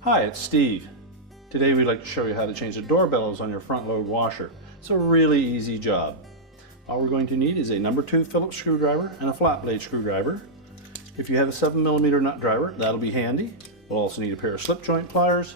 Hi, it's Steve. Today we'd like to show you how to change the door bellows on your front load washer. It's a really easy job. All we're going to need is a number 2 Phillips screwdriver and a flat blade screwdriver. If you have a 7mm nut driver, that'll be handy. We'll also need a pair of slip joint pliers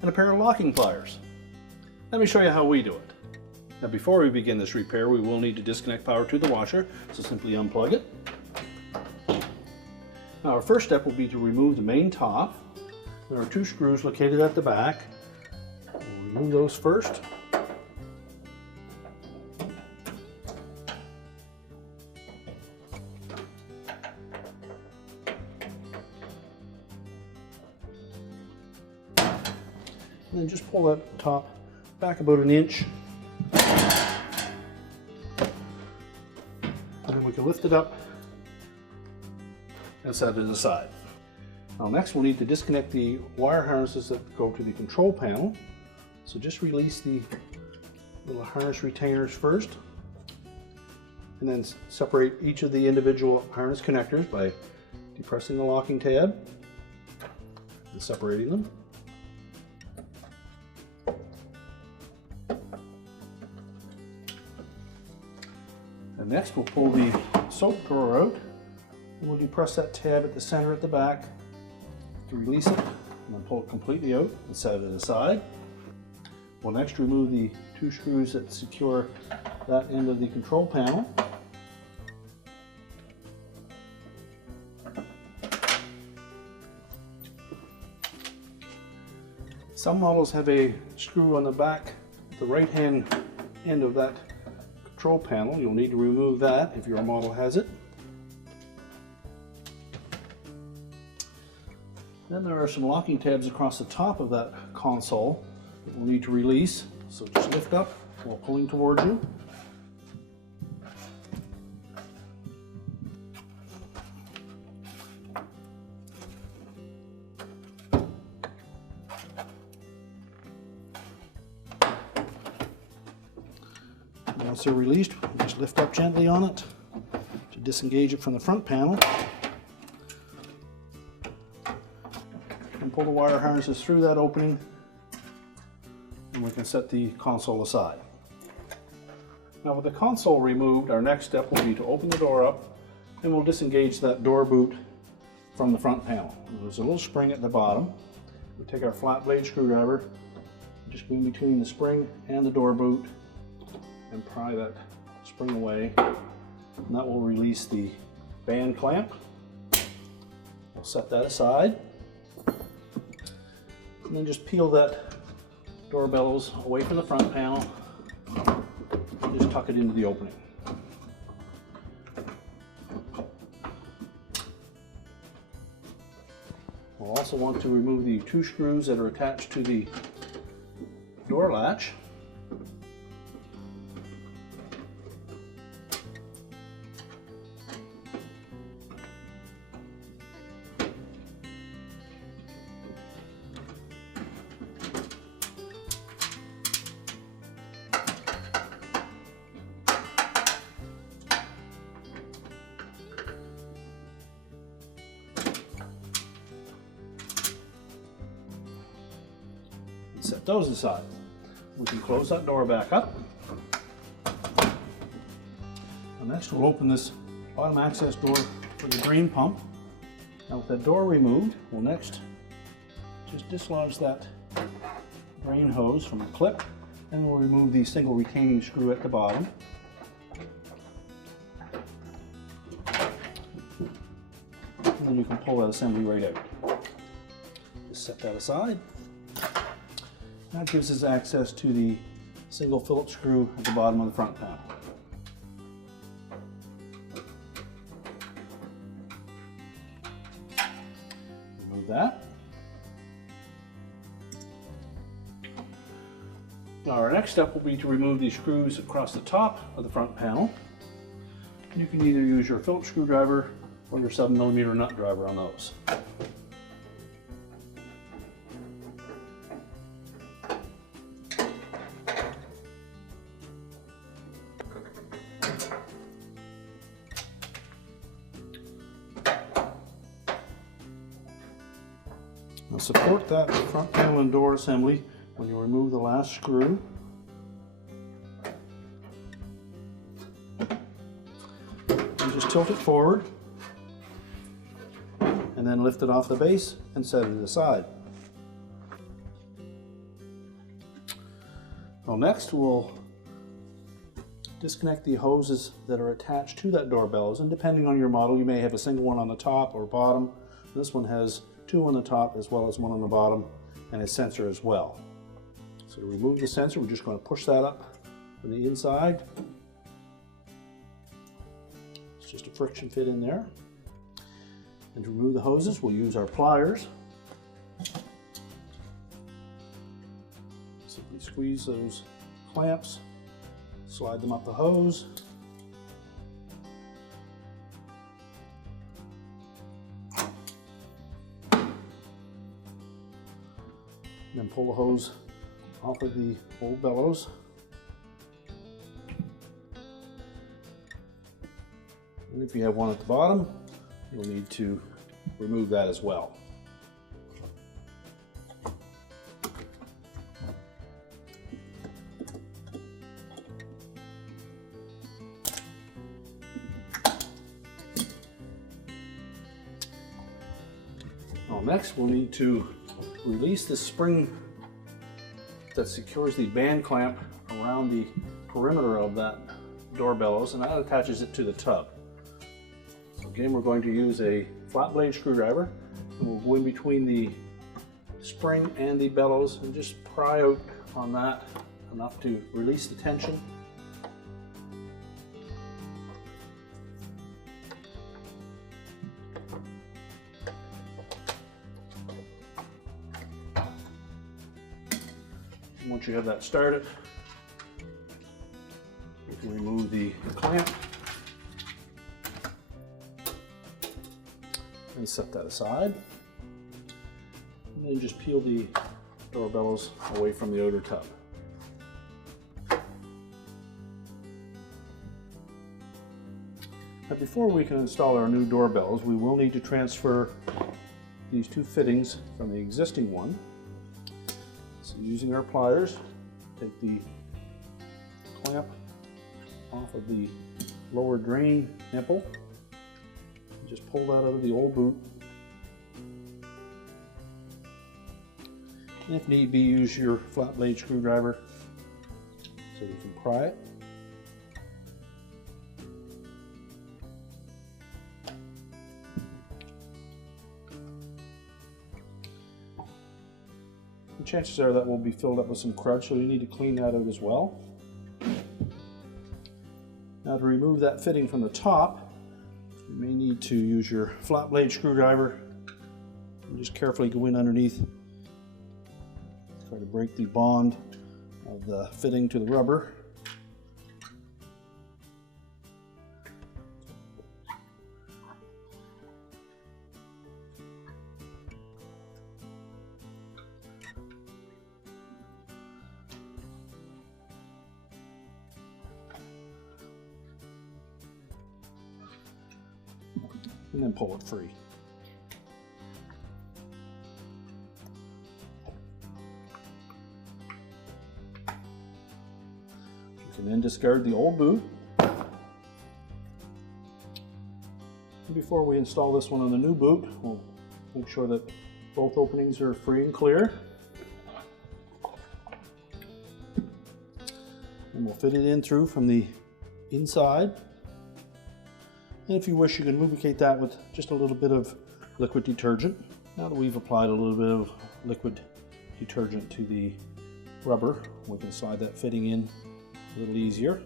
and a pair of locking pliers. Let me show you how we do it. Now before we begin this repair, we will need to disconnect power to the washer, so simply unplug it. Now our first step will be to remove the main top. There are 2 screws located at the back. We'll remove those first. And then just pull that top back about an inch. And then we can lift it up and set it aside. Now next we'll need to disconnect the wire harnesses that go to the control panel. So just release the little harness retainers first, and then separate each of the individual harness connectors by depressing the locking tab and separating them. And next we'll pull the soap drawer out, and we'll depress that tab at the center at the back to release it, and then pull it completely out and set it aside. We'll next remove the 2 screws that secure that end of the control panel. Some models have a screw on the back, the right hand end of that control panel. You'll need to remove that if your model has it. Then there are some locking tabs across the top of that console that we'll need to release. So just lift up while pulling towards you. Once they're released, just lift up gently on it to disengage it from the front panel. And pull the wire harnesses through that opening, and we can set the console aside. Now with the console removed, our next step will be to open the door up, and we'll disengage that door boot from the front panel. There's a little spring at the bottom. We'll take our flat blade screwdriver, just go in between the spring and the door boot, and pry that spring away, and that will release the band clamp. We'll set that aside, and then just peel that door bellows away from the front panel and just tuck it into the opening. We'll also want to remove the 2 screws that are attached to the door latch. Set those aside. We can close that door back up. And next we'll open this bottom access door for the drain pump. Now with that door removed, we'll next just dislodge that drain hose from the clip, and we'll remove the single retaining screw at the bottom. And then you can pull that assembly right out. Just set that aside. That gives us access to the single Phillips screw at the bottom of the front panel. Remove that. Now our next step will be to remove these screws across the top of the front panel. You can either use your Phillips screwdriver or your 7mm nut driver on those. Now support that front panel and door assembly when you remove the last screw. And just tilt it forward and then lift it off the base and set it aside. Well, next we'll disconnect the hoses that are attached to that door bellows, and depending on your model you may have a single one on the top or bottom. This one has two on the top as well as one on the bottom and a sensor as well. So to remove the sensor, we're just going to push that up from the inside. It's just a friction fit in there. And to remove the hoses, we'll use our pliers. Simply squeeze those clamps, slide them up the hose. Then pull the hose off of the old bellows. And if you have one at the bottom, you'll need to remove that as well. Now next we'll need to release the spring that secures the band clamp around the perimeter of that door bellows, and that attaches it to the tub. So again, we're going to use a flat blade screwdriver, and we'll go in between the spring and the bellows and just pry out on that enough to release the tension. Once you have that started, you can remove the clamp and set that aside. And then just peel the door bellows away from the outer tub. Now before we can install our new door bellows, we will need to transfer these two fittings from the existing one. So using our pliers, take the clamp off of the lower drain nipple and just pull that out of the old boot. And if need be, use your flat blade screwdriver so you can pry it. Chances are that will be filled up with some crud, so you need to clean that out as well. Now to remove that fitting from the top, you may need to use your flat blade screwdriver and just carefully go in underneath. Try to break the bond of the fitting to the rubber. And then pull it free. You can then discard the old boot. And before we install this one on the new boot, we'll make sure that both openings are free and clear. And we'll fit it in through from the inside. And if you wish, you can lubricate that with just a little bit of liquid detergent. Now that we've applied a little bit of liquid detergent to the rubber, we can slide that fitting in a little easier.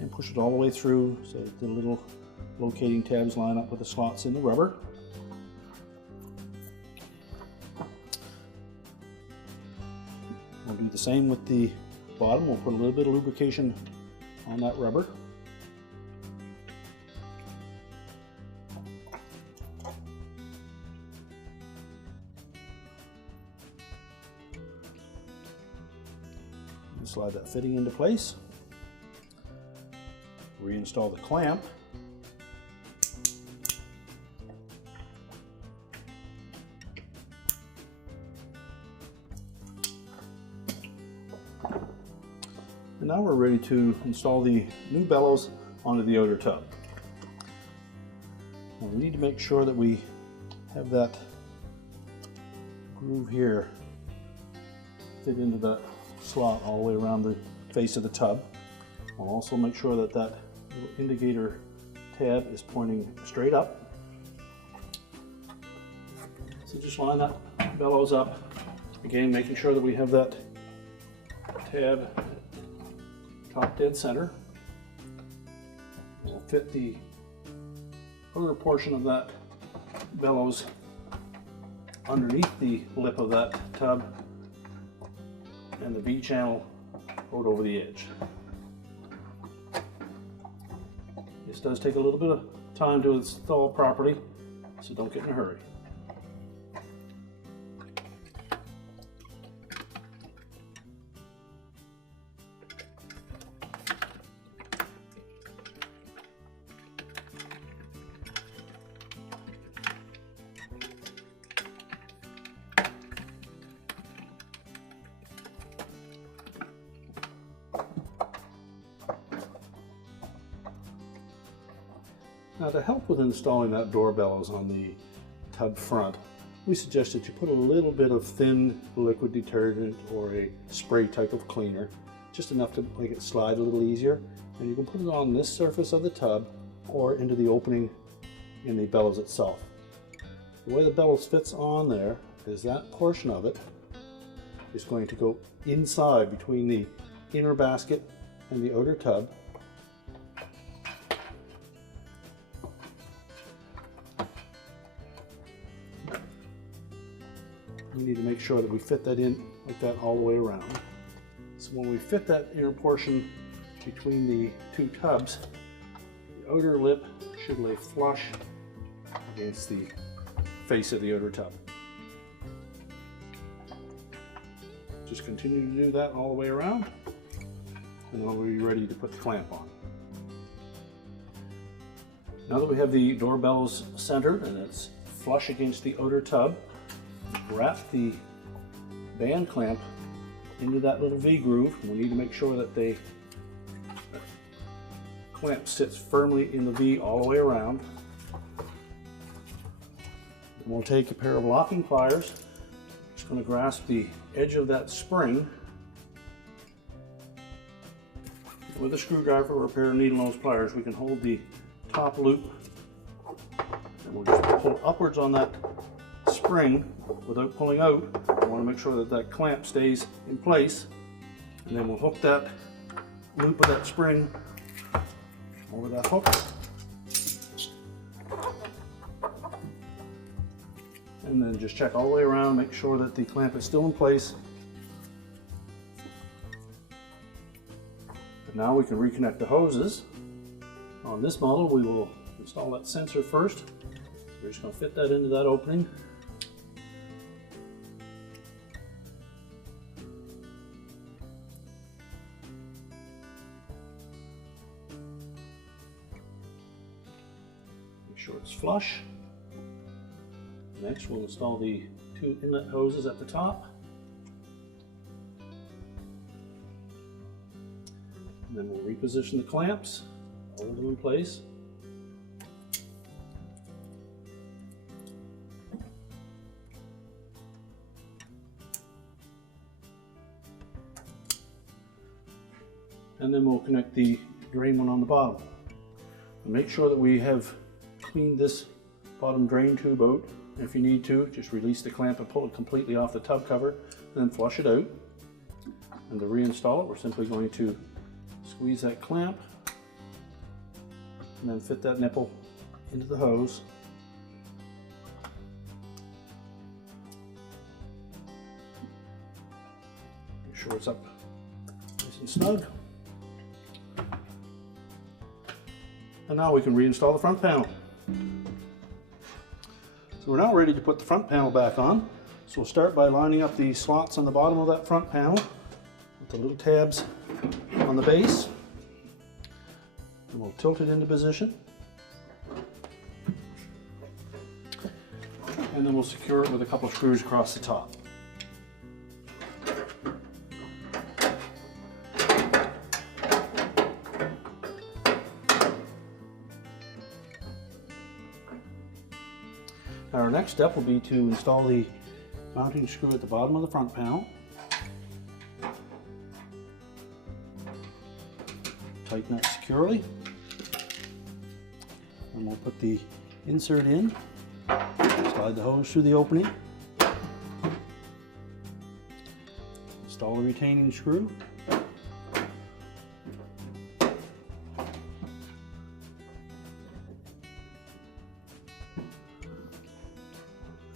And push it all the way through so that the little locating tabs line up with the slots in the rubber. We'll do the same with the bottom. We'll put a little bit of lubrication on that rubber. slide that fitting into place. Reinstall the clamp. And now we're ready to install the new bellows onto the outer tub. Now we need to make sure that we have that groove here fit into that slot all the way around the face of the tub. I'll also make sure that that little indicator tab is pointing straight up. So just line that bellows up. Again, making sure that we have that tab top dead center. We'll fit the outer portion of that bellows underneath the lip of that tub and the V channel out over the edge. This does take a little bit of time to install properly, so don't get in a hurry. Now, to help with installing that door bellows on the tub front, we suggest that you put a little bit of thin liquid detergent or a spray type of cleaner, just enough to make it slide a little easier. And you can put it on this surface of the tub or into the opening in the bellows itself. The way the bellows fits on there is that portion of it is going to go inside between the inner basket and the outer tub. We need to make sure that we fit that in like that all the way around. So when we fit that inner portion between the two tubs, the outer lip should lay flush against the face of the outer tub. Just continue to do that all the way around, and then we'll be ready to put the clamp on. Now that we have the door bellows centered and it's flush against the outer tub, wrap the band clamp into that little V groove. We need to make sure that the clamp sits firmly in the V all the way around. And we'll take a pair of locking pliers. Just going to grasp the edge of that spring with a screwdriver or a pair of needle nose pliers. We can hold the top loop and we'll just pull upwards on that spring without pulling out. I want to make sure that that clamp stays in place, and then we'll hook that loop of that spring over that hook, and then just check all the way around, make sure that the clamp is still in place. And now we can reconnect the hoses. On this model we will install that sensor first. We're just going to fit that into that opening. Sure it's flush. Next we'll install the two inlet hoses at the top. And then we'll reposition the clamps, hold them in place. And then we'll connect the drain one on the bottom. And make sure that we have clean this bottom drain tube out. If you need to, just release the clamp and pull it completely off the tub cover, and then flush it out. And to reinstall it, we're simply going to squeeze that clamp and then fit that nipple into the hose. Make sure it's up nice and snug. And now we can reinstall the front panel. So we're now ready to put the front panel back on. So we'll start by lining up the slots on the bottom of that front panel. We'll Put the little tabs on the base, and we'll tilt it into position. And then we'll secure it with a couple of screws across the top. Now our next step will be to install the mounting screw at the bottom of the front panel. Tighten that securely. And we'll put the insert in. Slide the hose through the opening. Install the retaining screw.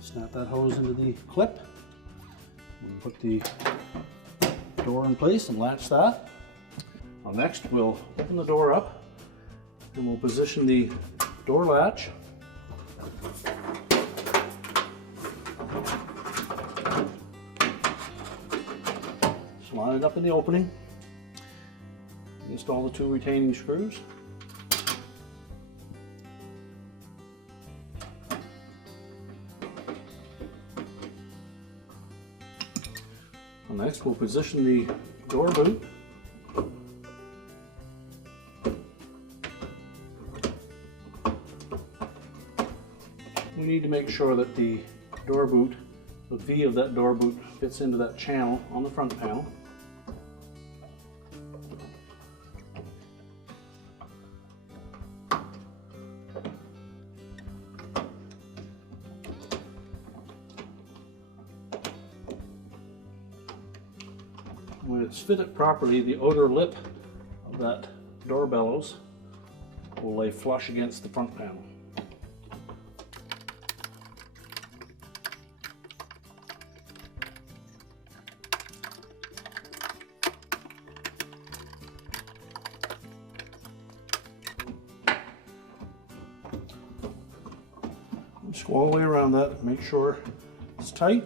Snap that hose into the clip. We'll put the door in place and latch that. Now next we'll open the door up and we'll position the door latch. Line it up in the opening. Install the two retaining screws. And next we'll position the door boot. We need to make sure that the door boot, the V of that door boot, fits into that channel on the front panel. When it's fitted properly, the outer lip of that door bellows will lay flush against the front panel. Just go all the way around that, make sure it's tight.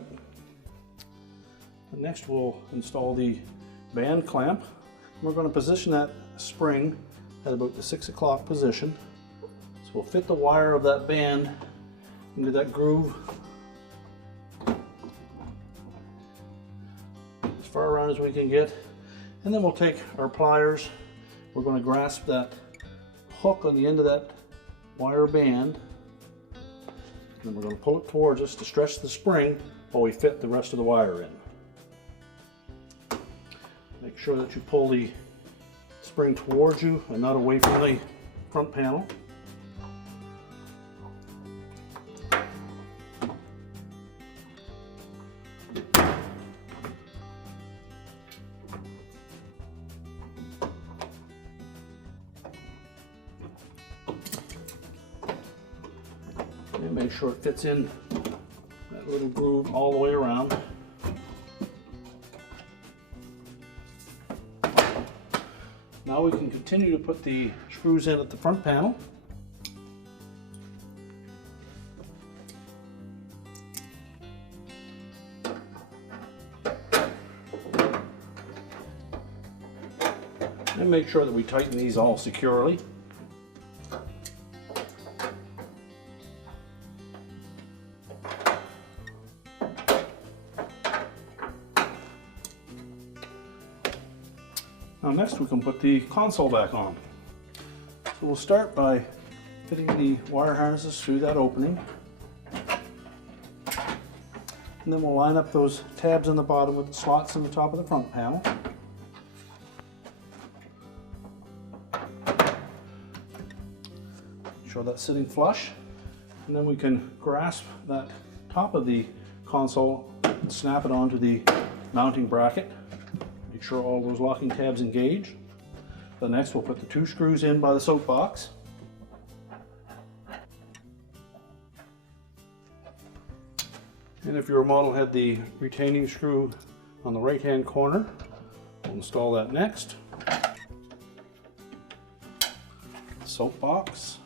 And next we'll install the band clamp. We're going to position that spring at about the 6 o'clock position. So we'll fit the wire of that band into that groove as far around as we can get. And then we'll take our pliers. We're going to grasp that hook on the end of that wire band. And then we're going to pull it towards us to stretch the spring while we fit the rest of the wire in. Make sure that you pull the spring towards you and not away from the front panel. And make sure it fits in that little groove all the way around. Now we can continue to put the screws in at the front panel. And make sure that we tighten these all securely. Now next we can put the console back on. So we'll start by fitting the wire harnesses through that opening. And then we'll line up those tabs on the bottom with the slots in the top of the front panel. Show that sitting flush. And then we can grasp that top of the console and snap it onto the mounting bracket. Make sure all those locking tabs engage. Then next we'll put the two screws in by the soapbox. And if your model had the retaining screw on the right hand corner, we'll install that next. Soapbox.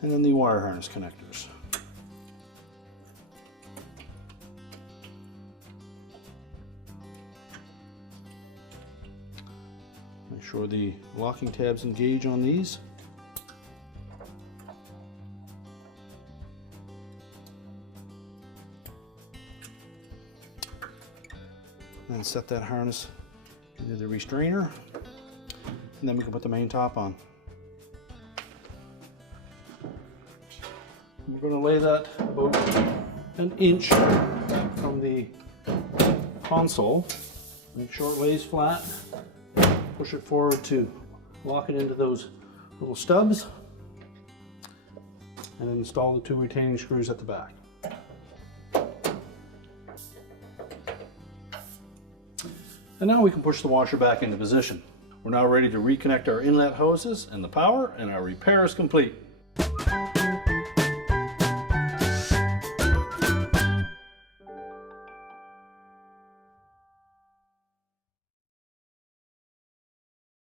And then the wire harness connectors. Make sure the locking tabs engage on these. And set that harness into the restrainer, and then we can put the main top on. We're going to lay that about an inch from the console. Make sure it lays flat. Push it forward to lock it into those little stubs, and then install the 2 retaining screws at the back. And now we can push the washer back into position. We're now ready to reconnect our inlet hoses and the power, and our repair is complete.